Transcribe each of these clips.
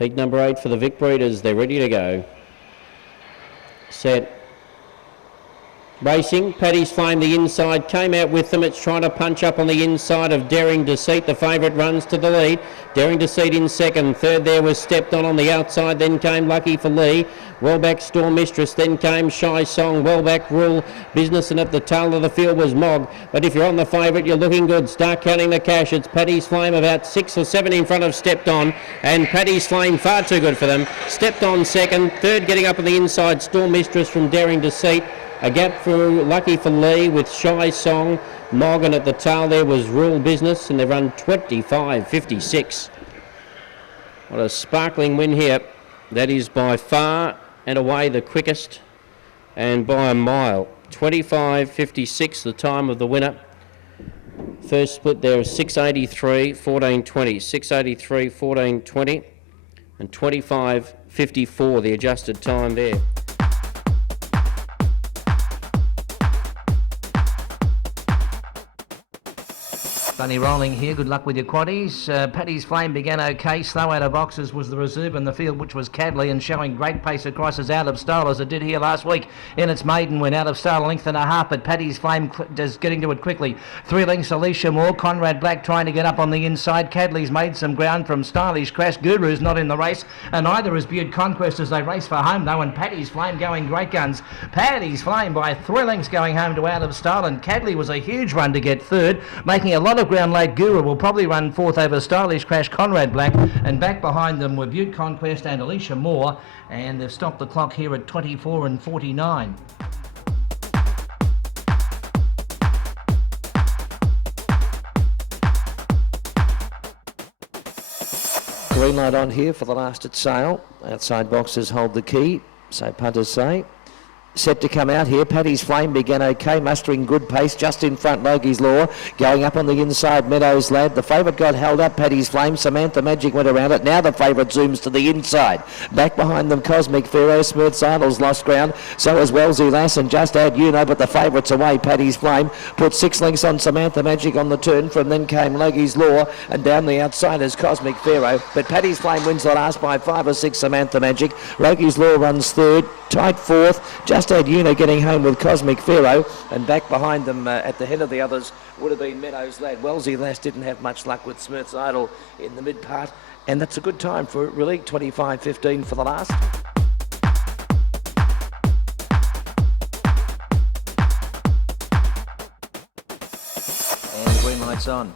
Heat number 8 for the Vic Breeders. They're ready to go. Set. Racing, Paddy's Flame the inside, came out with them. It's trying to punch up on the inside of Daring Deceit. The favourite runs to the lead. Daring Deceit in second. Third there was Stepped On the outside. Then came Lucky for Lee. Well back Storm Mistress. Then came Shy Song. Well back Rule Business. And at the tail of the field was Mog. But if you're on the favourite, you're looking good. Start counting the cash. It's Paddy's Flame about 6 or 7 in front of Stepped On. And Paddy's Flame far too good for them. Stepped On second. Third getting up on the inside. Storm Mistress from Daring Deceit. A gap through Lucky for Lee with Shy Song. Morgan at the tail there was Rule Business, and they run 25.56. What a sparkling win here. That is by far and away the quickest, and by a mile. 25.56 the time of the winner. First split there is 6.83, 14.20, 6.83, 14.20, and 25.54 the adjusted time there. Bunny rolling here, good luck with your quaddies. Paddy's Flame began okay, slow out of boxes was the reserve in the field, which was Cadley, and showing great pace across as Out of Style, as it did here last week in its maiden win. Out of Style a length and a half, but Paddy's Flame is getting to it quickly. 3 lengths Alicia Moore, Conrad Black trying to get up on the inside. Cadley's made some ground from Stylish Crash. Guru's not in the race, and neither is Butte Conquest as they race for home though, and Paddy's Flame going great guns. Paddy's Flame by 3 lengths going home to Out of Style, and Cadley was a huge run to get third, making a lot of ground late. Guru will probably run fourth over Stylish Crash, Conrad Black, and back behind them were Butte Conquest and Alicia Moore, and they've stopped the clock here at 24 and 49. Green light on here for the last at sale. Outside boxes hold the key, so punters say. Set to come out here. Paddy's Flame began okay, mustering good pace just in front. Logie's Law going up on the inside. Meadows Lad. The favourite got held up. Paddy's Flame. Samantha Magic went around it. Now the favourite zooms to the inside. Back behind them, Cosmic Pharaoh. Smooth Sidle's lost ground. So as Wellesley Lass and Just Add You Know, but the favourite's away. Paddy's Flame put 6 lengths on Samantha Magic on the turn. From then came Logie's Law, and down the outside is Cosmic Pharaoh. But Paddy's Flame wins the last by 5 or 6. Samantha Magic. Logie's Law runs third. Tight fourth. Just Add You Know getting home with Cosmic Pharaoh, and back behind them at the head of the others would have been Meadows Lad. Wellesley Lass didn't have much luck with Smurth's Idol in the mid part, and that's a good time for it really. 25.15 for the last. And the green light's on.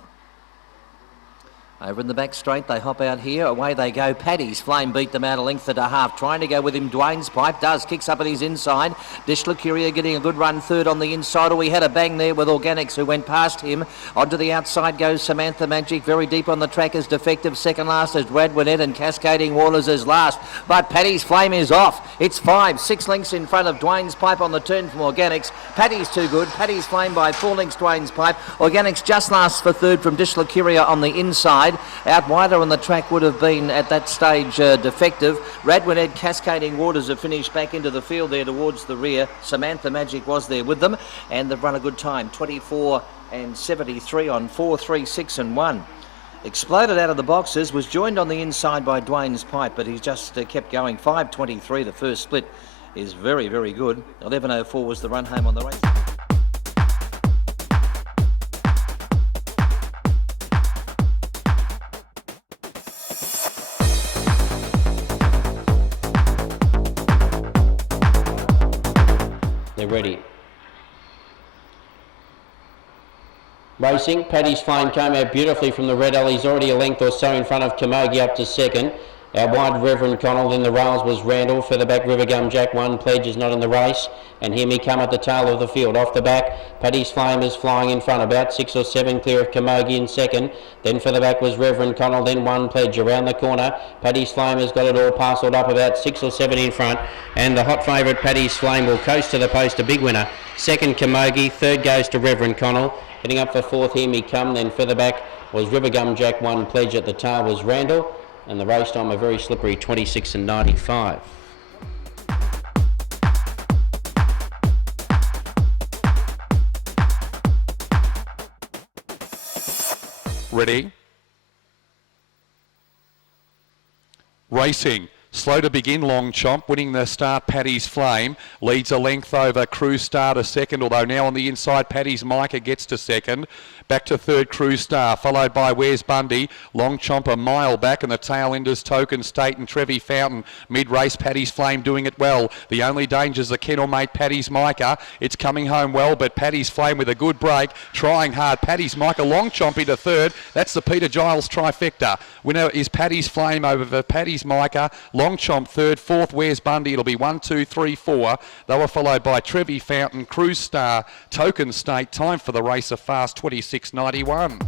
Over in the back straight, they hop out here. Away they go. Paddy's Flame beat them out a length and a half. Trying to go with him, Dwayne's Pipe does. Kicks up at his inside. Dishla Curia getting a good run third on the inside. Oh, we had a bang there with Organics who went past him. Onto the outside goes Samantha Magic. Very deep on the track is Defective. Second last is Radwinette, and Cascading Waters is last. But Paddy's Flame is off. It's 5-6 lengths in front of Dwayne's Pipe on the turn from Organics. Paddy's too good. Paddy's Flame by 4 lengths Dwayne's Pipe. Organics just last for third from Dishla Curia on the inside. Out wider on the track would have been at that stage Defective. Radwinette, Cascading Waters have finished back into the field there towards the rear. Samantha Magic was there with them, and they've run a good time. 24 and 73 on 4, 3, 6 and 1. Exploded out of the boxes, was joined on the inside by Dwayne's Pipe, but he's just kept going. 5.23 the first split is very, very good. 11.04 was the run home on the race. They're ready. Racing, Paddy's Flame came out beautifully from the red alley. He's already a length or so in front of Camogie up to second. Our wide Reverend Connell, then the rails was Randall. Further back, River Gum Jack, one pledge is not in the race. And here me come at the tail of the field. Off the back, Paddy's Flame is flying in front, about 6 or 7 clear of Camogie in second. Then further back was Reverend Connell, then one pledge around the corner. Paddy's Flame has got it all parcelled up, about 6 or 7 in front. And the hot favourite, Paddy's Flame, will coast to the post, a big winner. Second, Camogie. Third goes to Reverend Connell. Heading up for fourth, here me come. Then further back was River Gum Jack, one pledge at the tail was Randall. And the race time a very slippery 26 and 95. Ready? Racing. Slow to begin, Long Chomp, winning the start, Paddy's Flame. Leads a length over Cruise Star to second, although now on the inside, Paddy's Micah gets to second. Back to third, Cruise Star, followed by Where's Bundy. Long Chomp a mile back, and the tail enders Token State and Trevi Fountain. Mid-race, Paddy's Flame doing it well. The only danger is the kennel mate, Paddy's Micah. It's coming home well, but Paddy's Flame with a good break, trying hard. Paddy's Micah, Long Chomp into third. That's the Peter Giles trifecta. Winner is Paddy's Flame over Paddy's Micah. Long Chomp third, fourth, Where's Bundy. It'll be 1, 2, 3, 4. They were followed by Trevi Fountain, Cruise Star, Token State. Time for the race, a fast 26.91.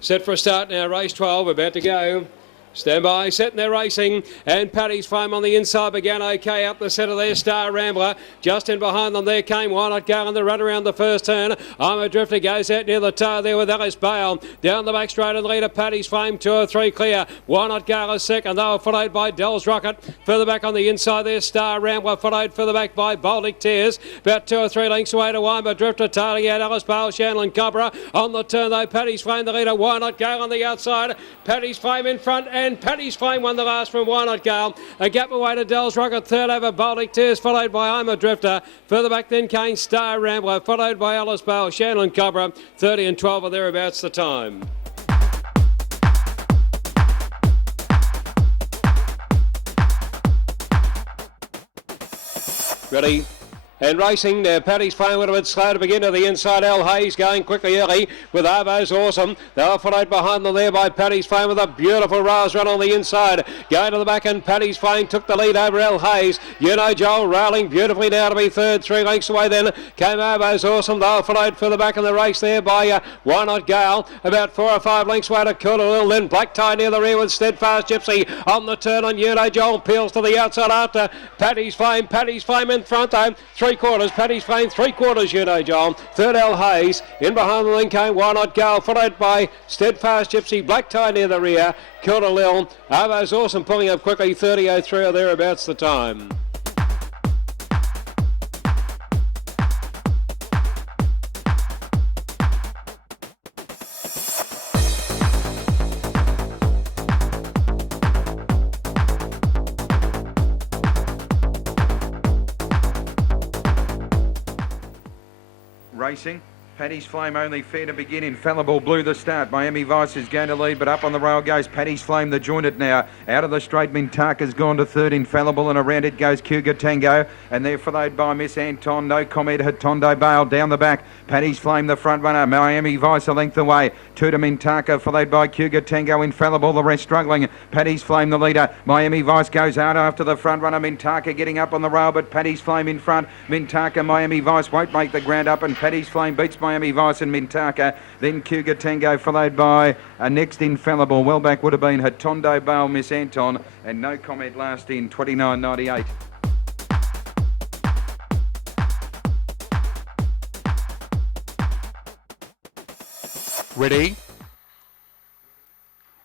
Set for a start now, race 12, about to go. Stand by, set and they're racing, and Paddy's Flame on the inside began okay up the centre there. Star Rambler just in behind them there came Why Not Go on the run around the first turn. I'm a Drifter goes out near the tail there with Alice Bale down the back straight and leader Paddy's Flame 2 or 3 clear. Why Not Go is second, they were followed by Dell's Rocket. Further back on the inside there, Star Rambler followed further back by Baltic Tears, about 2 or 3 lengths away to I'm a Drifter, tailing out Alice Bale, Shanlin Cobra on the turn though. Paddy's Flame the leader, Why Not Go on the outside, Paddy's Flame in front, and Paddy's Flame won the last from Why Not Go. A gap away to Dell's Rocket, third over Baltic Tears, followed by I'm a Drifter. Further back then came Star Rambler, followed by Alice Bale, Shanlin Cobra. 30 and 12 or thereabouts the time. Ready? And racing now, Paddy's Flame a little bit slow to begin to the inside. Al Hayes going quickly early with Arvo's Awesome. They were followed behind them there by Paddy's Flame with a beautiful Rise run on the inside. Going to the back and Paddy's Flame took the lead over Al Hayes. You know Joel railing beautifully now to be third. 3 lengths away then came Arvo's Awesome. They were followed further back in the race there by Why Not Go. About 4 or 5 lengths away to Coolilil. Then Black Tie near the rear with Steadfast Gypsy on the turn on You Know Joel. Peels to the outside after Paddy's Flame. Paddy's Flame in front though. 3/4, Paddy's Flame, 3/4, You Know Joel. Third, Al Hayes. In behind the link came Why Not Go, followed by Steadfast Gypsy, Black Tie near the rear, Coolilil. Arvo's Awesome pulling up quickly, 30.03 or thereabouts the time. Racing. Paddy's Flame only fair to begin. Infallible Blue the start. Miami Vice is going to lead, but up on the rail goes Paddy's Flame, the jointed now. Out of the straight, Mintaka's gone to third. Infallible, and around it goes Cougar Tango. And they're followed by Miss Anton. No comment, Hatondo Bale down the back. Paddy's Flame, the front runner. Miami Vice a length away. 2 to Mintaka, followed by Cougar Tango. Infallible, the rest struggling. Paddy's Flame, the leader. Miami Vice goes out after the front runner. Mintaka getting up on the rail, but Paddy's Flame in front. Mintaka, Miami Vice won't make the ground up, and Paddy's Flame beats Miami Vice and Mintaka. Then Cougar Tango, followed by next Infallible. Well back would have been Hatondo Bale, Miss Anton, and No Comment last in 29.98. Ready?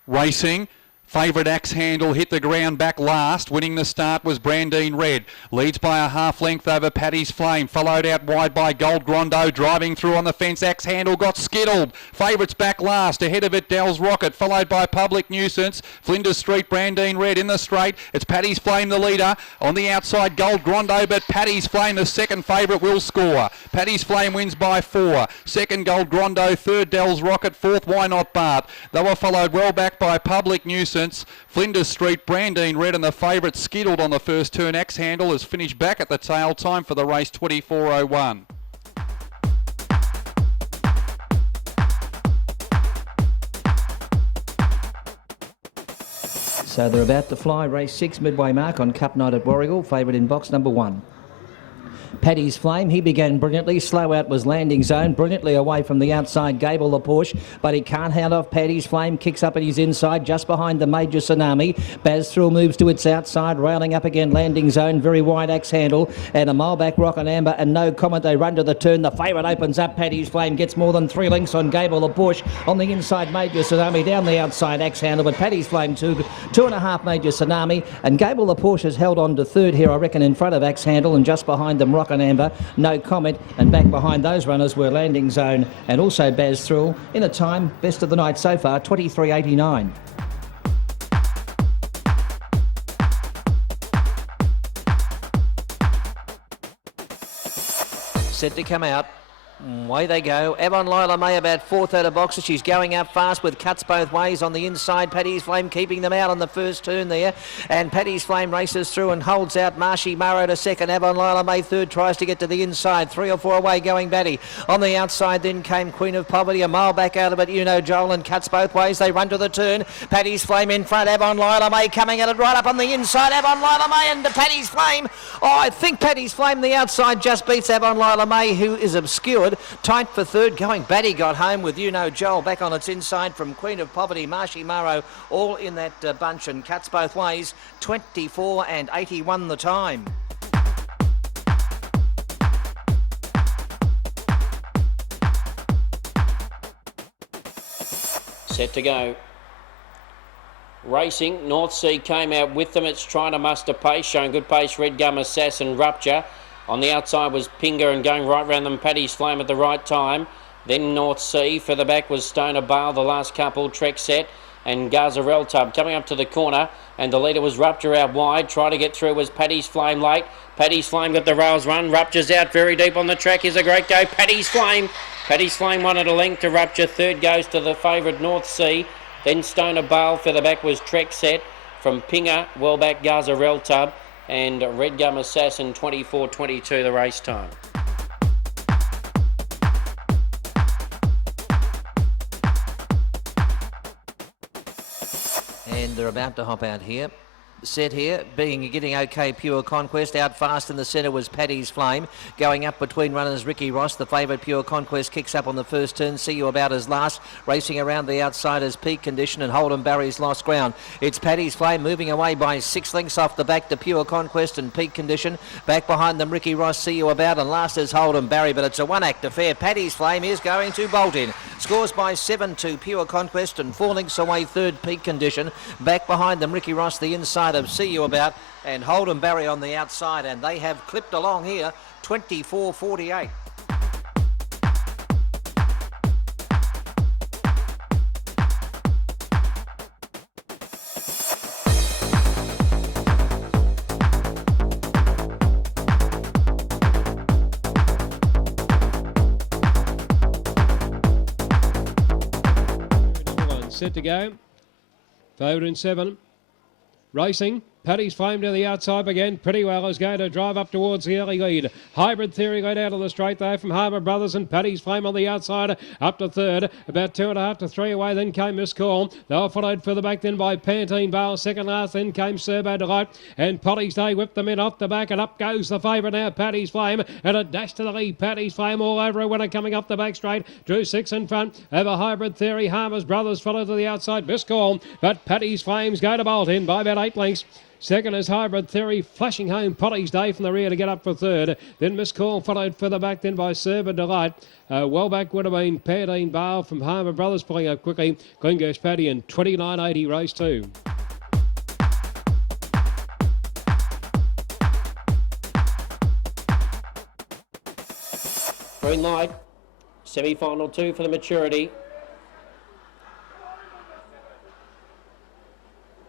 Racing. Favourite Axe Handle hit the ground back last. Winning the start was Brandine Red. Leads by a half length over Paddy's Flame. Followed out wide by Gold Grondo. Driving through on the fence. Axe Handle got skittled. Favourites back last. Ahead of it, Dell's Rocket. Followed by Public Nuisance. Flinders Street, Brandine Red in the straight. It's Paddy's Flame the leader. On the outside, Gold Grondo, but Paddy's Flame, the second favourite, will score. Paddy's Flame wins by 4. Second, Gold Grondo. Third, Dell's Rocket. Fourth, Why Not Bart. They were followed well back by Public Nuisance. Flinders Street, Brandine Red, and the favourite skittled on the first turn. Axe Handle has finished back at the tail. Time for the race, 24.01. So they're about to fly race 6 midway mark on Cup Night at Warragul, favourite in box number 1. Paddy's Flame, he began brilliantly. Slow out was Landing Zone, brilliantly away from the outside, Gable the Porsche, but he can't hand off Paddy's Flame. Kicks up at his inside, just behind the Major Tsunami. Baz Thrill moves to its outside, railing up again Landing Zone, very wide Axe Handle, and a mile back Rock and Amber, and No Comment. They run to the turn. The favourite opens up. Paddy's Flame gets more than 3 lengths on Gable the Porsche. On the inside, Major Tsunami, down the outside Axe Handle, but Paddy's Flame 2.5 Major Tsunami, and Gable the Porsche has held on to third here, I reckon, in front of Axe Handle, and just behind them Rock and and amber, No Comment, and back behind those runners were Landing Zone and also Baz Thrill. In a time, best of the night so far, 23.89. Set to come out. Away they go. Avon Lila May about fourth out of boxes. She's going up fast with cuts both ways on the inside. Paddy's Flame keeping them out on the first turn there. And Paddy's Flame races through and holds out Marshy Murrow to second. Avon Lila May third, tries to get to the inside. 3 or 4 away going Paddy. On the outside then came Queen of Poverty. A mile back out of it, Joel, and cuts both ways. They run to the turn. Paddy's Flame in front. Avon Lila May coming at it right up on the inside. Avon Lila May and Paddy's Flame. Oh, I think Paddy's Flame the outside just beats Avon Lila May, who is obscured. Tight for third going. Paddy got home with Joel back on its inside from Queen of Poverty, Marshy Murrow, all in that bunch, and cuts both ways. 24 and 81 the time. Set to go. Racing, North Sea came out with them. It's trying to muster pace, showing good pace. Red Gum Assassin, Rupture. On the outside was Pinger, and going right round them, Paddy's Flame at the right time. Then North Sea. Further back was Stoner Bale, the last couple. Trek Set and Gazarel Tub coming up to the corner. And the leader was Rupture out wide. Trying to get through was Paddy's Flame late. Paddy's Flame got the rails run. Rupture's out very deep on the track. Here's a great go. Paddy's Flame. Paddy's Flame won at a length to Rupture. Third goes to the favourite North Sea. Then Stoner Bale. Further back was Trek Set from Pinger. Well back Gazarel Tub. And Red Gum Assassin, 24.22 the race time. And they're about to hop out here. Set here, getting okay, Pure Conquest. Out fast in the centre was Paddy's Flame. Going up between runners, Ricky Ross. The favourite Pure Conquest kicks up on the first turn. See You About as last. Racing around the outside as Peak Condition, and Holden Barry's lost ground. It's Paddy's Flame moving away by 6 lengths off the back to Pure Conquest and Peak Condition. Back behind them, Ricky Ross, See You About, and last is Holden Barry, but it's a one-act affair. Paddy's Flame is going to bolt in. Scores by 7 to Pure Conquest, and 4 lengths away third, Peak Condition. Back behind them, Ricky Ross, the inside of See You About, and Holden Barry on the outside, and they have clipped along here 24.48. Set to go. Favourite in 7. Racing. Paddy's Flame to the outside again. Pretty Well is going to drive up towards the early lead. Hybrid Theory led out of the straight though from Harbour Brothers, and Paddy's Flame on the outside up to third. About 2.5 to 3 away. Then came Miss Call. They were followed further back then by Pantene Bale. Second last then came Serbo Delight. And Polly's Day whipped them in off the back, and up goes the favourite now, Paddy's Flame. And a dash to the lead. Paddy's Flame all over a winner coming up the back straight. Drew 6 in front. Over Hybrid Theory. Harbour Brothers followed to the outside. Miss Call. But Paddy's Flames go to bolt in by about 8 lengths. Second is Hybrid Theory, flashing home Polly's Day from the rear to get up for third. Then Miss Call followed further back then by Serba Delight. Well back would have been Pantene Bale from Harbour Brothers pulling up quickly. Green goes Paddy in 29.80 race 2. Green light. Semi-final 2 for the maturity.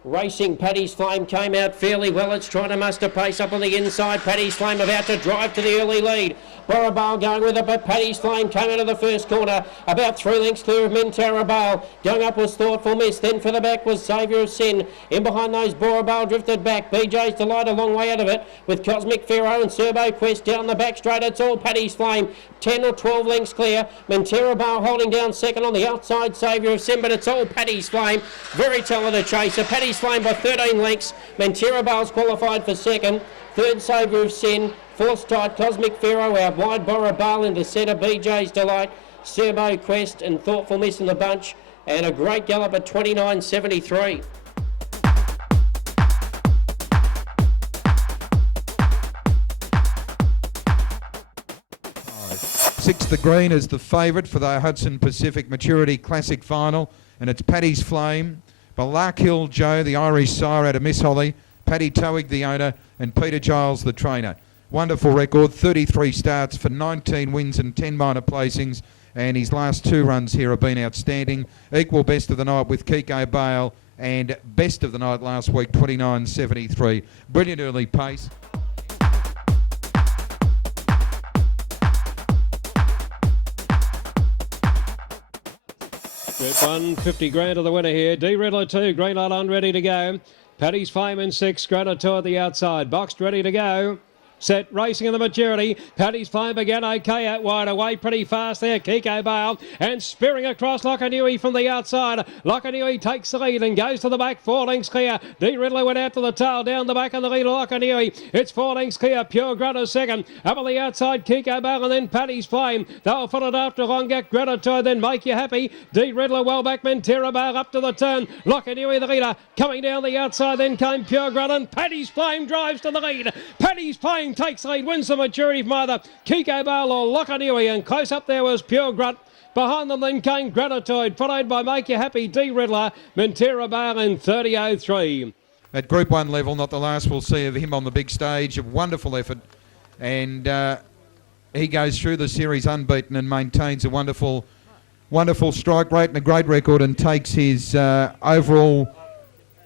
Racing, Paddy's Flame came out fairly well. It's trying to muster pace up on the inside. Paddy's Flame about to drive to the early lead. Borrabale going with it, but Paddy's Flame came out of the first corner. About 3 lengths clear of Mentara Bale. Going up was Thoughtful Miss. Then for the back was Saviour of Sin. In behind those, Borrabale drifted back. BJ's Delight a long way out of it with Cosmic Pharaoh and Serbo Quest down the back straight. It's all Paddy's Flame. 10 or 12 lengths clear. Mentara Bale holding down second on the outside. Saviour of Sin, but it's all Paddy's Flame. Very talented chaser. Paddy's Flame by 13 lengths. Mentira Bale's qualified for second. Third, Saviour of Sin. Fourth, tight Cosmic Pharaoh out wide. Borrabale into centre. BJ's Delight, Serbo Quest and Thoughtful Miss in the bunch. And a great gallop at 29.73. Sixth, the green is the favourite for the Hudson Pacific Maturity Classic Final, and it's Paddy's Flame. Lark Hill Joe, the Irish sire out of Miss Holly, Paddy Towig, the owner, and Peter Giles, the trainer. Wonderful record, 33 starts for 19 wins and 10 minor placings, and his last 2 runs here have been outstanding. Equal best of the night with Kiko Bale, and best of the night last week, 29.73. Brilliant early pace. Group 1, 50 grand to the winner here. D Riddler 2, green light on, ready to go. Paddy's Flame in 6, Granator at the outside. Boxed, ready to go. Set, racing in the maturity. Paddy's Flame again, okay, out wide, away pretty fast there. Kiko Bale, and spearing across Lockanui from the outside. Lockanui takes the lead and goes to the back, 4 lengths clear. D Riddler went out to the tail, down the back of the lead of Lockanui. It's 4 lengths clear, Pure Grunter second. Up on the outside, Kiko Bale, and then Paddy's Flame. They'll follow it after longer. Granator then Make You Happy. D Riddler well back, Mentera Bale up to the turn. Lockanui the leader, coming down the outside, then came Pure Grunter, and Paddy's Flame drives to the lead. Paddy's Flame takes lead, wins the maturity from either Kiko Bale or Lockanui, and close up there was Pure Grunt. Behind them then came Granitoid, followed by Make You Happy, D Riddler, Mentera Bale in 30.03. At Group 1 level, not the last we'll see of him on the big stage. A wonderful effort, and he goes through the series unbeaten and maintains a wonderful strike rate and a great record, and takes his overall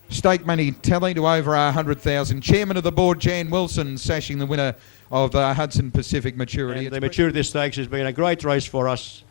stake money tally to over 100,000. Chairman of the board, Jan Wilson, sashing the winner of the Hudson Pacific Maturity. And the Maturity Stakes has been a great race for us,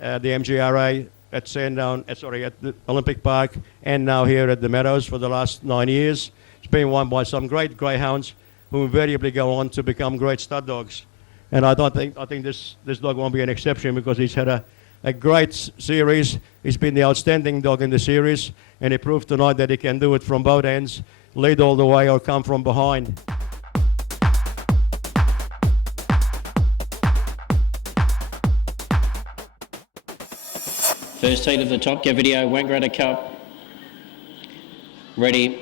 the MGRA at Sandown, at the Olympic Park, and now here at the Meadows for the last 9 years. It's been won by some great greyhounds who invariably go on to become great stud dogs. And I think this dog won't be an exception, because he's had a great series. He's been the outstanding dog in the series, and he proved tonight that he can do it from both ends, lead all the way or come from behind. First heat of the Top Gear Video Wangaratta Cup. Ready.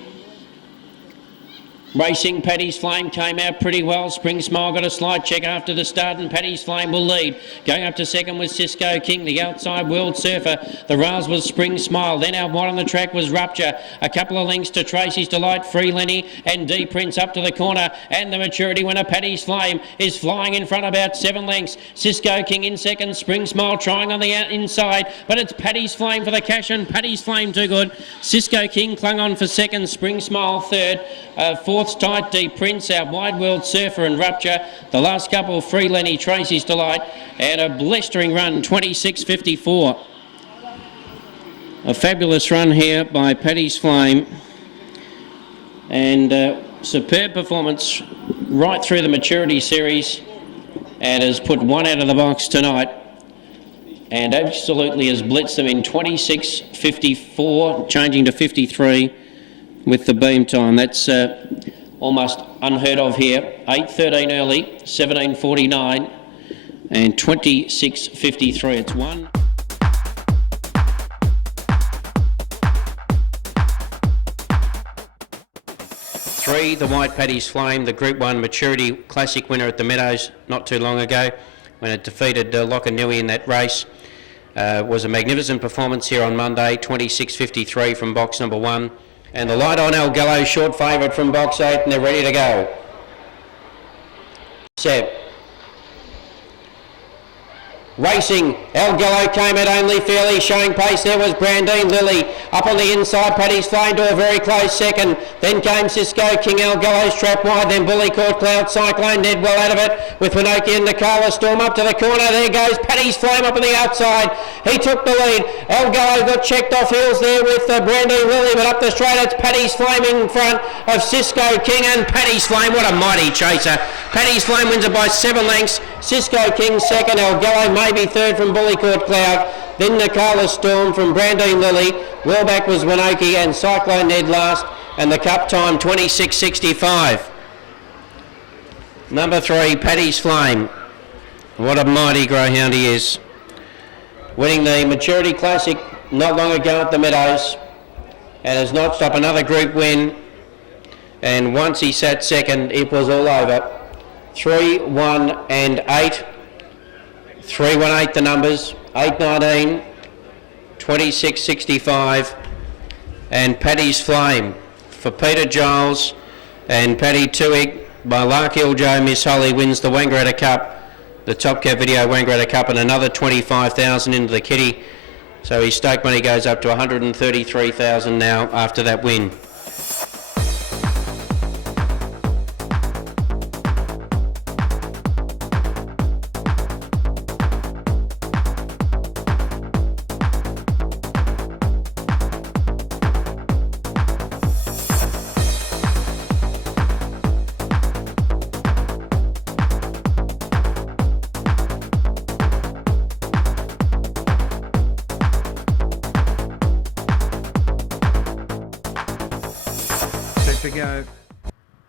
Racing, Paddy's Flame came out pretty well. Spring Smile got a slight check after the start, and Paddy's Flame will lead. Going up to second was Cisco King, the outside World Surfer. The rails was Spring Smile. Then out wide on the track was Rupture. A couple of lengths to Tracy's Delight, Free Lenny, and D Prince up to the corner. And the maturity winner, Paddy's Flame, is flying in front about 7 lengths. Cisco King in second, Spring Smile trying on the inside, but it's Paddy's Flame for the cash, and Paddy's Flame too good. Cisco King clung on for second, Spring Smile third. Fourth tight, D Prince, out wide World Surfer and Rupture. The last couple, Free Lenny, Tracy's Delight, and a blistering run, 26.54. A fabulous run here by Paddy's Flame, and superb performance right through the maturity series, and has put one out of the box tonight, and absolutely has blitzed them in 26.54, changing to 53 with the beam time. That's almost unheard of here. 8.13 early, 17.49 and 26.53. It's one. Three, the White Paddy's Flame, the Group 1 Maturity Classic winner at the Meadows not too long ago, when it defeated Lockanui in that race. Was a magnificent performance here on Monday, 26.53 from box number 1. And the Light On El Gallo, short favourite from box 8, and they're ready to go. Set. Racing, El Gallo came at only fairly, showing pace. There was Brandine Lilly up on the inside. Paddy's Flame to a very close second. Then came Cisco King. El Gallo's trap wide. Then Bully Court Cloud Cyclone Ned well out of it with Winoki and Nicola Storm up to the corner. There goes Paddy's Flame up on the outside. He took the lead. El Gallo got checked off heels there with Brandine Lilly, but up the straight it's Paddy's Flame in front of Cisco King, and Paddy's Flame, what a mighty chaser. Paddy's Flame wins it by 7 lengths. Cisco King second, El Gallo maybe third from Bully Court Cloud. Then Nicola Storm from Brandine Lilly. Well back was Winoki and Cyclone Ned last, and the cup time 26.65. Number 3, Paddy's Flame. What a mighty greyhound he is. Winning the Maturity Classic not long ago at the Meadows, and has notched up another group win. And once he sat second, it was all over. 3, 1 and 8. 3, 1, 8 the numbers. 8, 19, 26.65. And Paddy's Flame for Peter Giles and Paddy Tuig by Larkhill Joe. Miss Holly wins the Wangaratta Cup, the Top Cat Video Wangaratta Cup, and another 25,000 into the kitty. So his stake money goes up to 133,000 now after that win. To go.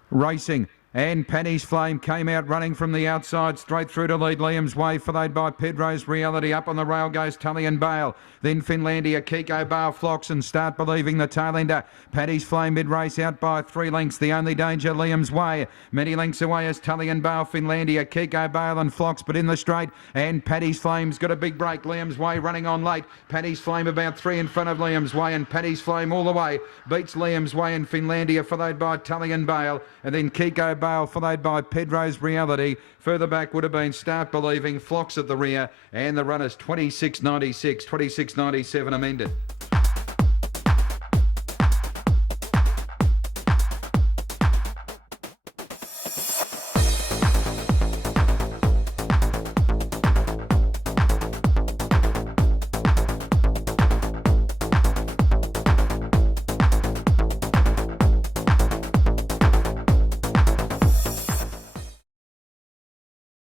Racing. And Paddy's Flame came out running from the outside straight through to lead Liam's Way, followed by Pedro's Reality. Up on the rail goes Tully and Bale. Then Finlandia, Kiko, Bale, Flocks and Start Believing, the tail ender. Paddy's Flame mid-race out by 3 lengths. The only danger, Liam's Way. Many lengths away is Tully and Bale, Finlandia, Kiko, Bale and Flocks, but in the straight. And Paddy's Flame's got a big break. Liam's Way running on late. Paddy's Flame about 3 in front of Liam's Way, and Paddy's Flame all the way beats Liam's Way and Finlandia, followed by Tully and Bale. And then Kiko, Bale, followed by Pedro's Reality. Further back would have been Start Believing, Flocks at the rear, and the runners 26.96, 26.97 amended.